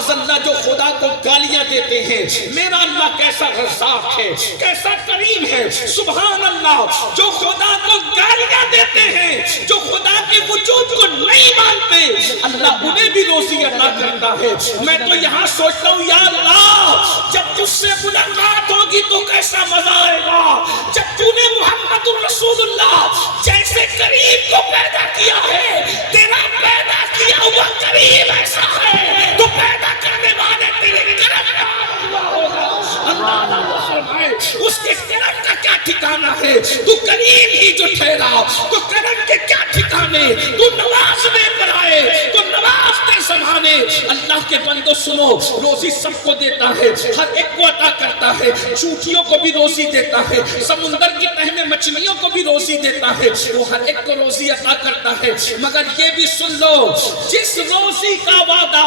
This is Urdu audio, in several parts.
معاذ جو خدا کو گالیاں دیتے ہیں، میرا اللہ کیسا رزاق ہے، کیسا کریم ہے، سبحان اللہ، جو خدا کو گالیاں دیتے ہیں، جو خدا کے وجود کو نہیں مانتے، اللہ انہیں بھی روزی عطا کرتا ہے۔ میں تو یہاں سوچتا ہوں یا اللہ، جب تجھ سے ملاقات ہوگی تو کیسا مزہ آئے گا، جب تو نے محمد الرسول اللہ جیسے کریم کو پیدا کیا ہے، تیرا پیدا کیا ہوا کریم ایسا ہے تو پیدا کرنے والے تیرے کرم کا ہوا ہوگا۔ اللہ فرمائے اس کے کرم کا کیا ٹھکانہ ہے، تو کریم ہی جو ٹھہرا تو کرم کے کیا ٹھکانے، تو نوازنے پر آئے تو نوازتے زمانے۔ اللہ کے بندو سنو، روزی سب کو دیتا ہے، ہر ایک کو عطا کرتا ہے، چونٹیوں کو بھی روزی دیتا ہے، سمندر کی تہ میں مچھلیوں کو بھی روزی دیتا ہے، وہ ہر ایک کو روزی عطا کرتا ہے۔ مگر یہ بھی سن لو، جس روزی کا وعدہ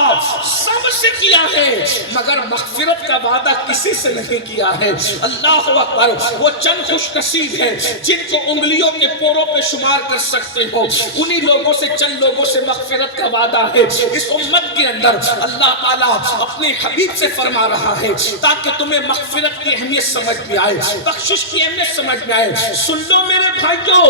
سب سے کیا ہے مگر مغفرت کا وعدہ کسی سے نہیں کیا ہے۔ اللہ اکبر، وہ چند خوش نصیب ہیں جن کو انگلیوں کے پوروں پہ شمار کر سکتے ہو، انہی لوگوں سے، چند لوگوں سے مغفرت کا وعدہ ہے۔ اس امت کے اندر اللہ تعالیٰ اپنے حبیب سے فرما رہا ہے تاکہ تمہیں مغفرت کی اہمیت سمجھ میں آئے، بخشش کی اہمیت سمجھ میں آئے۔ سن لو میرے بھائیوں،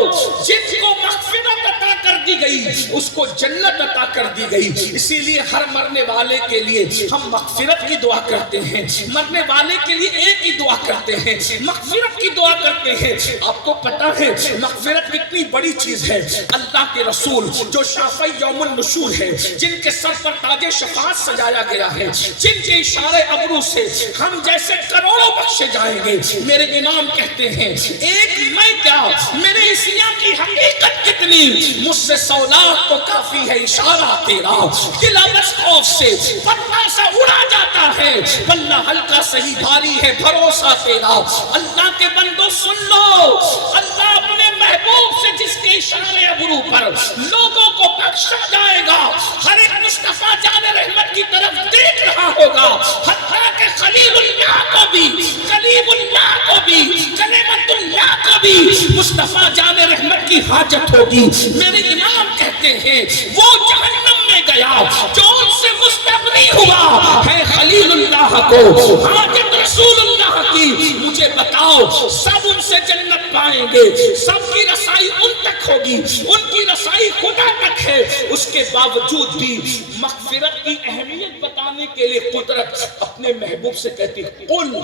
جن کو مغفرت عطا کر دی گئی اس کو جنت عطا کر دی گئی۔ اسی لیے ہر مرنے والے کے لیے ہم مغفرت کی دعا کرتے ہیں، مرنے والے کے لیے ایک ہی دعا کرتے ہیں، مغفرت کی دعا کرتے ہیں۔ آپ کو پتا ہے مغفرت کتنی بڑی چیز ہے۔ اللہ کے رسول جو شافعی یوم النشور ہے، جن کے سر پر تاج شفاعت سجایا گیا ہے، جن کے اشارے ابرو سے ہم جیسے کروڑوں بخشے جائیں گے، میرے امام کہتے ہیں ایک میں کیا میرے اسیاں کی حقیقت کتنی، مجھ سے 100 لاکھ تو کافی ہے اشارہ تیرا، دل بس خوف سے پتہ سا اڑا جاتا ہے، بلہ ہلکا صحیح بھاری ہے بھروسہ تیرا۔ اللہ کے بندو سن لو، اللہ اپنے محبوب سے جس کے اشارے ابرو پر لوگوں کو بخشا جائے گا، ہر ایک مصطفیٰ جان رحمت کی طرف دیکھ رہا ہوگا، حتیٰ کہ خلیل اللہ کو بھی، کلیم اللہ کو بھی، کلمت اللہ کو بھی مصطفیٰ جان رحمت کی حاجت ہوگی۔ میرے امام کہتے ہیں وہ جہنم میں گیا جو ان سے مستغنی ہوا ہے خلیل اللہ کو حاجت رسول اللہ کی، مجھے بتاؤ سب ان سے جنت پائیں گے، سب کی رسائی ان تک ہوگی، ان کی رسائی خدا تک ہے۔ اس کے باوجود بھی مغفرت کی اہمیت بتانے کے لیے قدرت اپنے محبوب سے کہتی قل،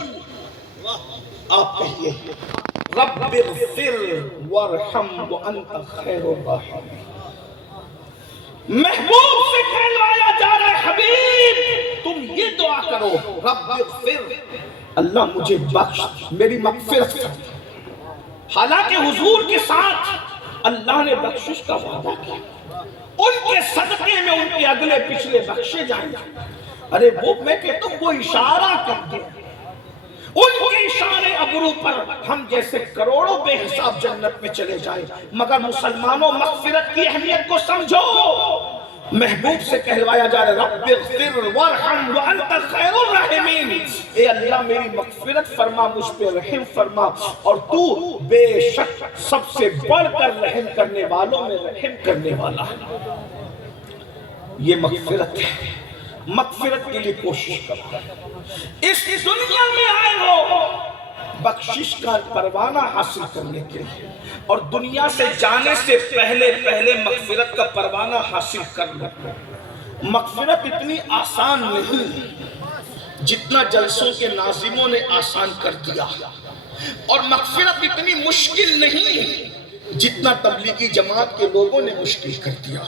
آپ کہیے رب اغفر وارحم وانت خیر الراحمین۔ محبوب سے کہلوایا جا رہا ہے حبیب تم یہ دعا کرو، رب اغفر، اللہ مجھے بخش، میری مغفرت کر۔ حالانکہ حضور کے ساتھ اللہ نے بخشش کا وعدہ کیا، ان کے صدقے میں ان کے اگلے پچھلے بخشے جائیں گے۔ ارے وہ میں کہتا ہوں وہ اشارہ کرتے ہیں، ان کے اشارے ابرو پر ہم جیسے کروڑوں بے حساب جنت میں چلے جائیں۔ مگر مسلمانوں مغفرت کی اہمیت کو سمجھو، محبوب سے کہلوایا جا رہا ہے رب اغفر وارحم وانت خیر الراحمین، اے اللہ میری مغفرت فرما، مجھ پہ رحم فرما، اور تو بے شک سب سے بڑھ کر رحم کرنے والوں میں رحم کرنے والا ہے۔ یہ مغفرت ہے، مغفرت کے لیے کوشش کرتا ہے۔ اس دنیا میں آئے ہو بخشش کا پروانہ حاصل کرنے کے لیے، اور دنیا سے جانے سے پہلے مغفرت کا پروانہ حاصل کر لو۔ مغفرت اتنی آسان نہیں جتنا جلسوں کے ناظموں نے آسان کر دیا، اور مغفرت اتنی مشکل نہیں جتنا تبلیغی جماعت کے لوگوں نے مشکل کر دیا۔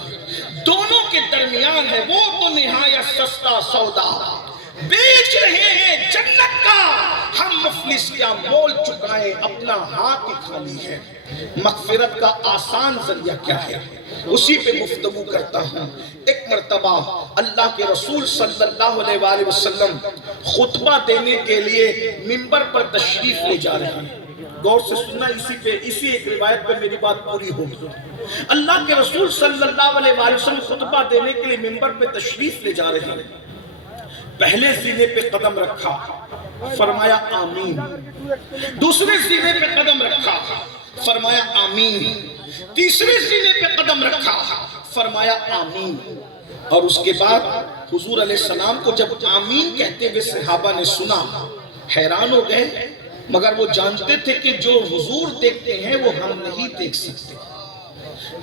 دونوں کے درمیان ہے، وہ تو نہایت سستا سودا بیچ رہے ہیں جنت کا، ہم مفلس کیا مول چکائیں، اپنا ہاتھ ہی خالی ہے۔ مغفرت کا آسان ذریعہ کیا ہے، اسی پہ گفتگو کرتا ہوں۔ ایک مرتبہ اللہ کے رسول صلی اللہ علیہ وسلم خطبہ دینے کے لیے منبر پر تشریف لے جا رہے ہیں۔ غور سے سننا، اسی ایک روایت پہ میری بات پوری ہوگی۔ اللہ کے رسول صلی اللہ علیہ وسلم خطبہ دینے کے لیے منبر پہ تشریف لے جا رہے ہیں۔ پہلے سینے پہ قدم رکھا، فرمایا آمین، دوسرے سینے پہ قدم رکھا، فرمایا آمین، تیسرے سینے پہ قدم رکھا، فرمایا آمین، اور اس کے بعد حضور علیہ السلام کو جب آمین کہتے ہوئے صحابہ نے سنا حیران ہو گئے، مگر وہ جانتے تھے کہ جو حضور دیکھتے ہیں وہ ہم نہیں دیکھ سکتے۔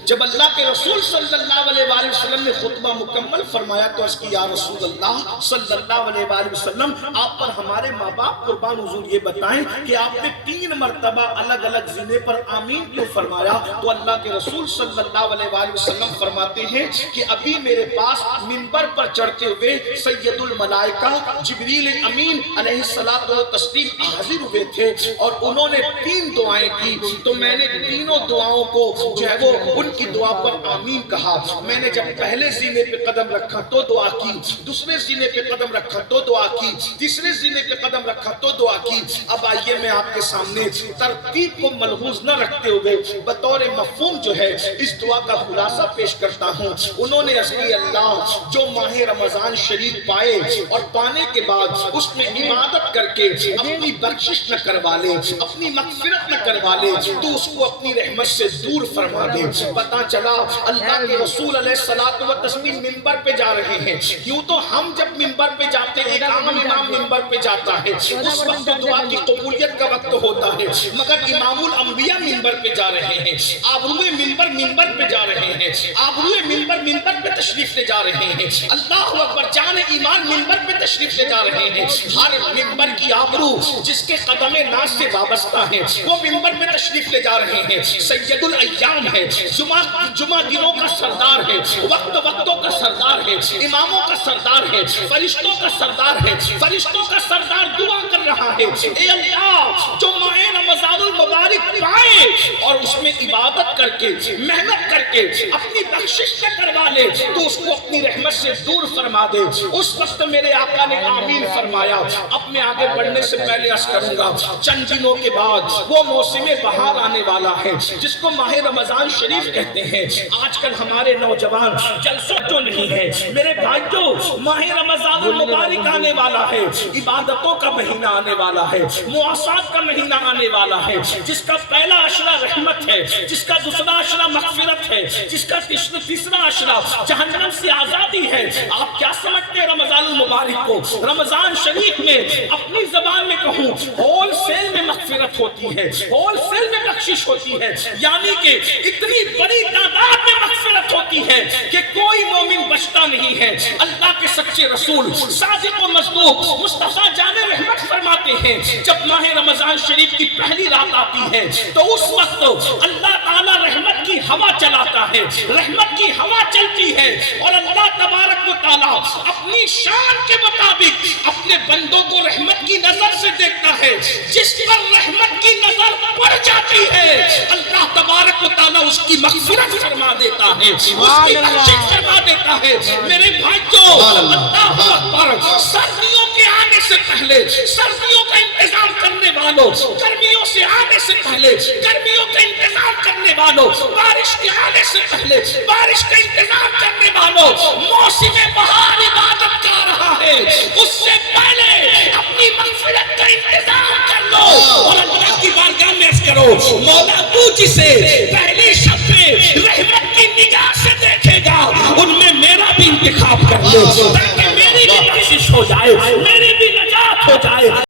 جب اللہ کے رسول صلی اللہ علیہ وآلہ وسلم نے خطبہ مکمل فرمایا تو اس کی یا رسول اللہ صلی اللہ علیہ وآلہ وسلم آپ پر ہمارے ماں باپ قربان، حضور یہ بتائیں کہ آپ نے 3 مرتبہ الگ الگ زینے پر آمین کیوں فرمایا؟ تو اللہ کے رسول صلی اللہ علیہ وآلہ وسلم فرماتے ہیں کہ ابھی میرے پاس منبر پر چڑھتے ہوئے سید الملائکہ جبریل امین علیہ الصلوۃ والتسلیم حاضر ہوئے تھے اور انہوں نے 3 دعائیں کی، تو میں نے تینوں دعاؤں کو جو ہے وہ ان کی دعا پر آمین کہا۔ میں نے جب پہلے زینے پہ قدم رکھا تو دعا کی، دوسرے زینے پہ قدم رکھا تو دعا کی، تیسرے زینے پہ قدم رکھا تو دعا کی۔ اب آئیے میں آپ کے سامنے ترتیب کو ملحوظ نہ رکھتے ہوئے بطور مفہوم جو ہے اس دعا کا خلاصہ پیش کرتا ہوں۔ انہوں نے عزیز اللہ جو ماہ رمضان شریف پائے اور پانے کے بعد اس میں عبادت کر کے اپنی بخشش نہ کروا لے، اپنی مغفرت نہ کروا لے تو اس کو اپنی رحمت سے دور فرما دے۔ پتہ چلا اللہ کے رسول علیہ الصلوۃ والتسلیم منبر پہ جا رہے ہیں، کیوں تو ہم جب منبر پہ جاتے ہیں ایک عام امام منبر پہ جاتا ہے اس وقت دعا کی قبولیت کا وقت ہوتا ہے، مگر امام الانبیاء منبر پہ جا رہے ہیں، آبروئے منبر پہ جا رہے ہیں، آبروئے منبر پہ تشریف لے جا رہے ہیں، اللہ اکبر جان ایمان منبر پہ تشریف لے جا رہے ہیں۔ ہر منبر کی آبرو جس کے قدم ناز سے وابستہ ہے وہ منبر پہ تشریف لے جا رہے ہیں۔ سید الایام ہے، جمعہ دنوں کا سردار ہے، وقتوں کا سردار ہے، اماموں کا سردار ہے، فرشتوں کا سردار ہے، فرشتوں کا سردار دعا کر رہا ہے اے اللہ جو ماہ رمضان المبارک پائے اور اس میں عبادت کر کے محنت کر کے اپنی بخشش نہ کروا لے تو اس کو اپنی رحمت سے دور فرما دے۔ اس وقت میرے آقا نے آمین فرمایا۔ اب میں آگے بڑھنے سے پہلے عرض کروں گا چند دنوں کے بعد وہ موسم بہار آنے والا ہے جس کو ماہ رمضان شریف کہتے ہیں۔ آج کل ہمارے نوجوان جلسوں تو نہیں ہے میرے بھائیوں، ماہ رمضان المبارک آنے والا ہے، عبادتوں کا مہینہ آنے والا ہے، مواصلات کا مہینہ آنے والا ہے، جس کا پہلا عشرہ رحمت ہے، جس کا دوسرا عشرہ مغفرت ہے، جس کا تیسرا عشرہ جہنم سے آزادی ہے۔ آپ کیا سمجھتے ہیں رمضان المبارک کو؟ رمضان شریف میں اپنی زبان میں کہوں ہول سیل میں مغفرت ہوتی ہے، ہول سیل میں بخشش ہوتی ہے، یعنی کہ اتنی بڑی تعداد میں مغفرت ہوتی ہے کہ کوئی مومن بچتا نہیں ہے۔ اللہ کے سچے رسول صادق و مصدوق مصطفیٰ جان رحمت فرماتے ہیں جب ماہ رمضان شریف کی پہلی رات آتی ہے تو اس وقت اللہ تعالیٰ رحمت کی ہوا چلاتا ہے، رحمت کی ہوا چلتی ہے اور اللہ تبارک و تعالیٰ اپنی شان کے مطابق اپنے بندوں کو رحمت کی نظر سے دیکھتا ہے۔ جس پر رحمت کی نظر پڑ جاتی ہے اللہ تبارک و تعالیٰ اس کی مغفرت فرما دیتا ہے، اس کی بخشش فرما دیتا ہے۔ میرے بھائیوں اللہ اکبر، سردیوں کے آنے سے پہلے سردیوں کا انتظام کرنے والوں، گرمیوں سے آنے سے پہلے گرمیوں کا انتظام کرنے والوں، بارش کے آنے سے پہلے بارش کا انتظام کرنے والوں، موسم بہار عبادت کا رہا ہے اس سے پہلے اپنی مغفرت کا انتظام کر لو اور اللہ کی بارگاہ میں عرض کرو مولا تو جسے پہلی شب میں رحمت کی نگاہ سے دیکھے گا ان میں میرا بھی انتخاب کر لو تاکہ میری بھی بخشش ہو جائے، میری بھی نجات ہو جائے۔